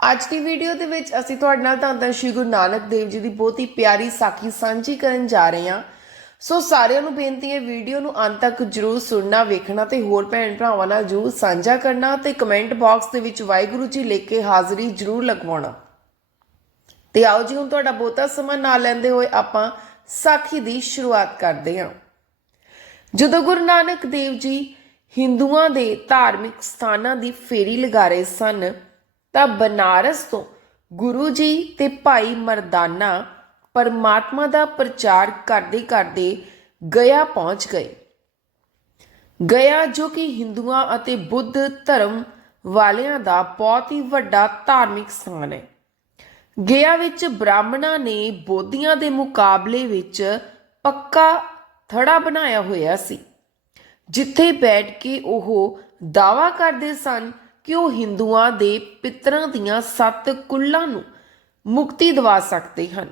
ਅੱਜ ਦੀ ਵੀਡੀਓ ਦੇ ਵਿੱਚ ਅਸੀਂ ਤੁਹਾਡੇ ਨਾਲ ਤਾਂ ਧੰਨ ਸ਼੍ਰੀ ਗੁਰੂ ਨਾਨਕ ਦੇਵ ਜੀ ਦੀ ਬਹੁਤ ਹੀ ਪਿਆਰੀ ਸਾਖੀ ਸਾਂਝੀ ਕਰਨ ਜਾ ਰਹੇ ਹਾਂ। ਸੋ ਸਾਰਿਆਂ ਨੂੰ ਬੇਨਤੀ ਹੈ ਵੀਡੀਓ ਨੂੰ ਅੰਤ ਤੱਕ ਜਰੂਰ ਸੁਣਨਾ, ਵੇਖਣਾ ਤੇ ਹੋਰ ਭੈਣ ਭਰਾਵਾਂ ਨਾਲ ਜਰੂਰ ਸਾਂਝਾ ਕਰਨਾ ਤੇ ਕਮੈਂਟ ਬਾਕਸ ਦੇ ਵਿੱਚ ਵਾਹਿਗੁਰੂ ਜੀ ਲਿਖ ਕੇ ਹਾਜ਼ਰੀ ਜਰੂਰ ਲਗਵਾਉਣਾ। ਤੇ ਆਓ ਜੀ, ਹੁਣ ਤੁਹਾਡਾ ਬਹੁਤਾ ਸਮਾਂ ਨਾ ਲੈਂਦੇ ਹੋਏ ਆਪਾਂ ਸਾਖੀ ਦੀ ਸ਼ੁਰੂਆਤ ਕਰਦੇ ਹਾਂ। ਜਦੋਂ ਗੁਰੂ ਨਾਨਕ ਦੇਵ ਜੀ ਹਿੰਦੂਆਂ ਦੇ ਧਾਰਮਿਕ ਸਥਾਨਾਂ ਦੀ ਫੇਰੀ ਲਗਾ ਰਹੇ ਸਨ ਤਾਂ ਬਨਾਰਸ ਤੋਂ ਗੁਰੂ ਜੀ ਤੇ ਭਾਈ ਮਰਦਾਨਾ ਪਰਮਾਤਮਾ ਦਾ ਪ੍ਰਚਾਰ ਕਰਦੇ ਕਰਦੇ ਗਿਆ ਪਹੁੰਚ ਗਏ। ਗਿਆ ਜੋ ਕਿ ਹਿੰਦੂਆਂ ਅਤੇ ਬੁੱਧ ਧਰਮ ਵਾਲਿਆਂ ਦਾ ਬਹੁਤ ਹੀ ਵੱਡਾ ਧਾਰਮਿਕ ਸਥਾਨ ਹੈ। ਗਿਆ ਵਿੱਚ ਬ੍ਰਾਹਮਣਾਂ ਨੇ ਬੋਧੀਆਂ ਦੇ ਮੁਕਾਬਲੇ ਵਿੱਚ ਪੱਕਾ ਥੜਾ ਬਣਾਇਆ ਹੋਇਆ ਸੀ, ਜਿੱਥੇ ਬੈਠ ਕੇ ਉਹ ਦਾਵਾ ਕਰਦੇ ਸਨ ਕਿ ਉਹ ਹਿੰਦੂਆਂ ਦੇ ਪਿਤਰਾਂ ਦੀਆਂ ਸੱਤ ਕੁੱਲਾਂ ਨੂੰ ਮੁਕਤੀ ਦਿਵਾ ਸਕਦੇ ਹਨ?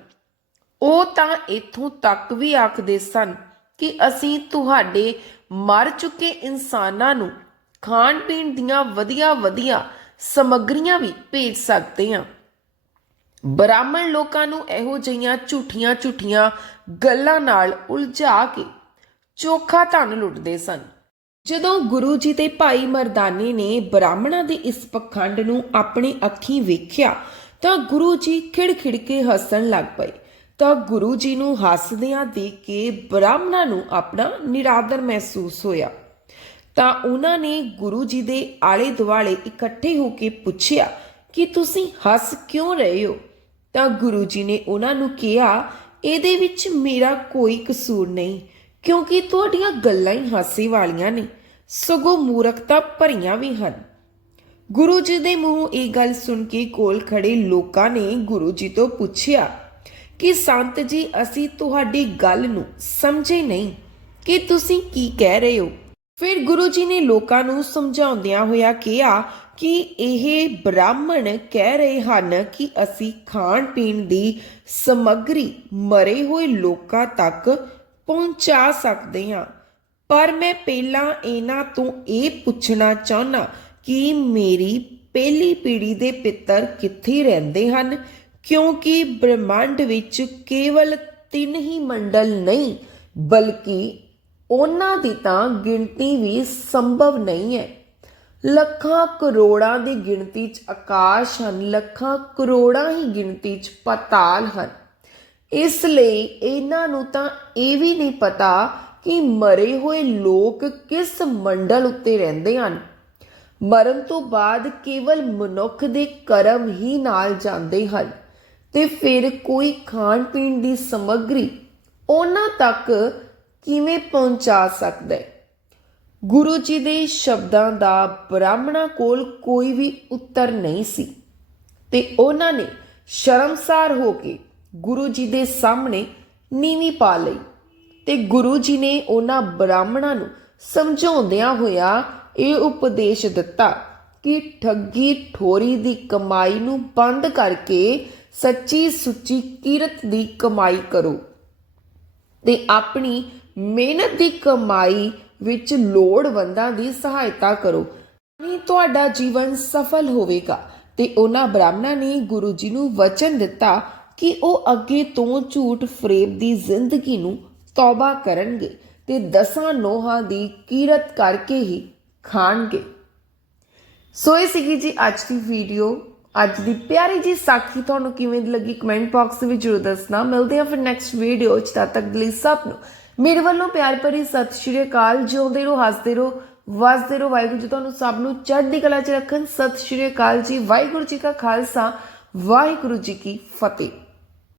ਉਹ ਤਾਂ ਇਥੋਂ ਤੱਕ ਵੀ ਆਖਦੇ ਸਨ ਕਿ ਅਸੀਂ ਤੁਹਾਡੇ ਮਰ ਚੁੱਕੇ ਇਨਸਾਨਾਂ ਨੂੰ ਖਾਣ ਪੀਣ ਦੀਆਂ ਵਧੀਆ ਵਧੀਆ ਸਮੱਗਰੀਆਂ ਵੀ ਭੇਜ ਸਕਦੇ ਹਾਂ। ਬ੍ਰਾਹਮਣ ਲੋਕਾਂ ਨੂੰ ਇਹੋ ਜਿਹੀਆਂ ਝੂਠੀਆਂ ਝੂਠੀਆਂ ਗੱਲਾਂ ਨਾਲ ਉਲਝਾ ਕੇ ਚੋਖਾ ਧਨ ਲੁੱਟਦੇ ਸਨ। ਜਦੋਂ ਗੁਰੂ ਜੀ ਤੇ ਭਾਈ ਮਰਦਾਨੇ ਨੇ ਬ੍ਰਾਹਮਣਾਂ ਦੇ ਇਸ ਪਖੰਡ ਨੂੰ ਆਪਣੀ ਅੱਖੀਂ ਵੇਖਿਆ, ਤਾਂ ਗੁਰੂ ਜੀ ਖਿੜਖਿੜ ਕੇ ਹੱਸਣ ਲੱਗ ਪਏ। ਤਾਂ ਗੁਰੂ ਜੀ ਨੂੰ ਹੱਸਦਿਆਂ ਦੇਖ ਕੇ ਬ੍ਰਾਹਮਣਾਂ ਨੂੰ ਆਪਣਾ ਨਿਰਾਦਰ ਮਹਿਸੂਸ ਹੋਇਆ। ਤਾਂ ਉਹਨਾਂ ਨੇ ਗੁਰੂ ਜੀ ਦੇ ਆਲੇ ਦੁਆਲੇ ਇਕੱਠੇ ਹੋ ਕੇ ਪੁੱਛਿਆ ਕਿ ਤੁਸੀਂ ਹੱਸ ਕਿਉਂ ਰਹੇ ਹੋ? ਤਾਂ ਗੁਰੂ ਜੀ ਨੇ ਉਹਨਾਂ ਨੂੰ ਕਿਹਾ, ਇਹਦੇ ਵਿੱਚ ਮੇਰਾ ਕੋਈ ਕਸੂਰ ਨਹੀਂ, ਕਿਉਂਕਿ ਤੁਹਾਡੀਆਂ ਗੱਲਾਂ ਹੀ ਹਾਸੇ ਵਾਲੀਆਂ ਨੇ। ਸਗੋਂ ਮੂਰਖਤਾ ਭਰੀਆਂ ਵੀ ਹਨ। ਗੁਰੂ ਜੀ ਦੇ ਮੂੰਹ ਇਹ ਗੱਲ ਸੁਣ ਕੇ ਕੋਲ ਖੜੇ ਲੋਕਾਂ ਨੇ ਗੁਰੂ ਜੀ ਤੋਂ ਪੁੱਛਿਆ ਕਿ, ਸੰਤ ਜੀ, ਅਸੀਂ ਤੁਹਾਡੀ ਗੱਲ ਨੂੰ ਸਮਝੇ ਨਹੀਂ। ਕਿ ਤੁਸੀਂ ਕੀ ਕਹਿ ਰਹੇ ਹੋ? ਫਿਰ ਗੁਰੂ ਜੀ ਨੇ ਲੋਕਾਂ ਨੂੰ ਸਮਝਾਉਂਦਿਆਂ ਹੋਇਆ ਕਿਹਾ ਕਿ ਇਹ ਬ੍ਰਾਹਮਣ ਕਹਿ ਰਹੇ ਹਨ ਕਿ ਅਸੀਂ ਖਾਣ ਪੀਣ ਦੀ ਸਮੱਗਰੀ ਮਰੇ ਹੋਏ ਲੋਕਾਂ ਤੱਕ ਪਹੁੰਚਾ ਸਕਦੇ ਹਾਂ। ਪਰ ਮੈਂ ਪਹਿਲਾਂ ਇਹਨਾਂ ਤੋਂ ਇਹ ਪੁੱਛਣਾ ਚਾਹੁੰਦਾ ਕਿ ਮੇਰੀ ਪਹਿਲੀ ਪੀੜ੍ਹੀ ਦੇ ਪਿੱਤਰ ਕਿੱਥੇ ਰਹਿੰਦੇ ਹਨ? ਕਿਉਂਕਿ ਬ੍ਰਹਮੰਡ ਵਿੱਚ ਕੇਵਲ ਤਿੰਨ ਹੀ ਮੰਡਲ ਨਹੀਂ, ਬਲਕਿ ਉਹਨਾਂ ਦੀ ਤਾਂ ਗਿਣਤੀ ਵੀ ਸੰਭਵ ਨਹੀਂ ਹੈ। ਲੱਖਾਂ ਕਰੋੜਾਂ ਦੀ ਗਿਣਤੀ 'ਚ ਆਕਾਸ਼ ਹਨ, ਲੱਖਾਂ ਕਰੋੜਾਂ ਹੀ ਗਿਣਤੀ 'ਚ ਪਤਾਲ ਹਨ। ਇਸ ਲਈ ਇਹਨਾਂ ਨੂੰ ਤਾਂ ਇਹ ਵੀ ਨਹੀਂ ਪਤਾ ਕਿ ਮਰੇ ਹੋਏ ਲੋਕ ਕਿਸ ਮੰਡਲ ਉੱਤੇ ਰਹਿੰਦੇ ਹਨ? ਮਰਨ ਤੋਂ ਬਾਅਦ ਕੇਵਲ ਮਨੁੱਖ ਦੇ ਕਰਮ ਹੀ ਨਾਲ ਜਾਂਦੇ ਹਨ ਤੇ ਫਿਰ ਕੋਈ ਖਾਣ ਪੀਣ ਦੀ ਸਮੱਗਰੀ ਉਹਨਾਂ ਤੱਕ ਕਿਵੇਂ ਪਹੁੰਚਾ ਸਕਦਾ ਹੈ? ਗੁਰੂ ਜੀ ਦੇ ਸ਼ਬਦਾਂ ਦਾ ਬ੍ਰਾਹਮਣਾ ਕੋਲ ਕੋਈ ਵੀ ਉੱਤਰ ਨਹੀਂ ਸੀ ਤੇ ਉਹਨਾਂ ਨੇ ਸ਼ਰਮਸਾਰ ਹੋ ਕੇ ਗੁਰੂ ਜੀ ਦੇ ਸਾਹਮਣੇ ਨੀਵੀਂ ਪਾ ਲਈ। ਤੇ ਗੁਰੂ ਜੀ ਨੇ ਉਹਨਾਂ ਬ੍ਰਾਹਮਣਾਂ ਨੂੰ ਸਮਝਾਉਂਦਿਆਂ ਹੋਇਆ ਇਹ ਉਪਦੇਸ਼ ਦਿੱਤਾ ਕਿ ਠੱਗੀ ਠੋਰੀ ਦੀ ਕਮਾਈ ਨੂੰ ਬੰਦ ਕਰਕੇ ਸੱਚੀ ਸੁੱਚੀ ਕੀਰਤ ਦੀ ਕਮਾਈ ਕਰੋ ਤੇ ਆਪਣੀ ਮਿਹਨਤ ਦੀ ਕਮਾਈ ਵਿੱਚ ਲੋੜਵੰਦਾਂ ਦੀ ਸਹਾਇਤਾ ਕਰੋ। ਨਹੀਂ ਤੁਹਾਡਾ ਜੀਵਨ ਸਫਲ ਹੋਵੇਗਾ। ਤੇ ਉਹਨਾਂ ਬ੍ਰਾਹਮਣਾਂ ਨੇ ਗੁਰੂ ਜੀ ਨੂੰ ਵਚਨ ਦਿੱਤਾ ਕਿ ਉਹ ਅੱਗੇ ਤੋਂ ਝੂਠ ਫਰੇਬ ਦੀ ਜ਼ਿੰਦਗੀ ਨੂੰ ਤੌਬਾ ਕਰਨਗੇ ਤੇ ਦਸਾਂ ਨੋਹਾਂ ਦੀ ਕੀਰਤ ਕਰਕੇ ਹੀ ਖਾਣਗੇ। ਸੋ ਇਹ ਸੀਗੀ ਜੀ ਅੱਜ ਦੀ ਵੀਡੀਓ ਅੱਜ ਦੀ ਪਿਆਰੀ ਜੀ ਸਾਖੀ ਤੁਹਾਨੂੰ ਕਿਵੇਂ ਲੱਗੀ ਕਮੈਂਟ ਬਾਕਸ ਵਿੱਚ ਜਰੂਰ ਦੱਸਣਾ। ਮਿਲਦੇ ਹਾਂ ਫਿਰ ਨੈਕਸਟ ਵੀਡੀਓ ਚ ਤਦ ਤੱਕ ਦੇ ਲਈ ਸਭ ਨੂੰ ਮੇਰੇ ਵੱਲੋਂ ਪਿਆਰ ਭਰੀ ਸਤਿ ਸ਼੍ਰੀ ਅਕਾਲ। ਜਿਉਂਦੇ ਰਹੋ, ਹੱਸਦੇ ਰਹੋ, ਵਸਦੇ ਰਹੋ। ਵਾਹਿਗੁਰੂ ਜੀ ਤੁਹਾਨੂੰ ਸਭ ਨੂੰ ਚੜ੍ਹਦੀ ਕਲਾ ਚ ਰੱਖਣ। ਸਤਿ ਸ਼੍ਰੀ ਅਕਾਲ ਜੀ। ਵਾਹਿਗੁਰੂ ਜੀ ਕਾ ਖਾਲਸਾ। ਵਾਹਿਗੁਰੂ ਜੀ ਕੀ ਫਤਿਹ।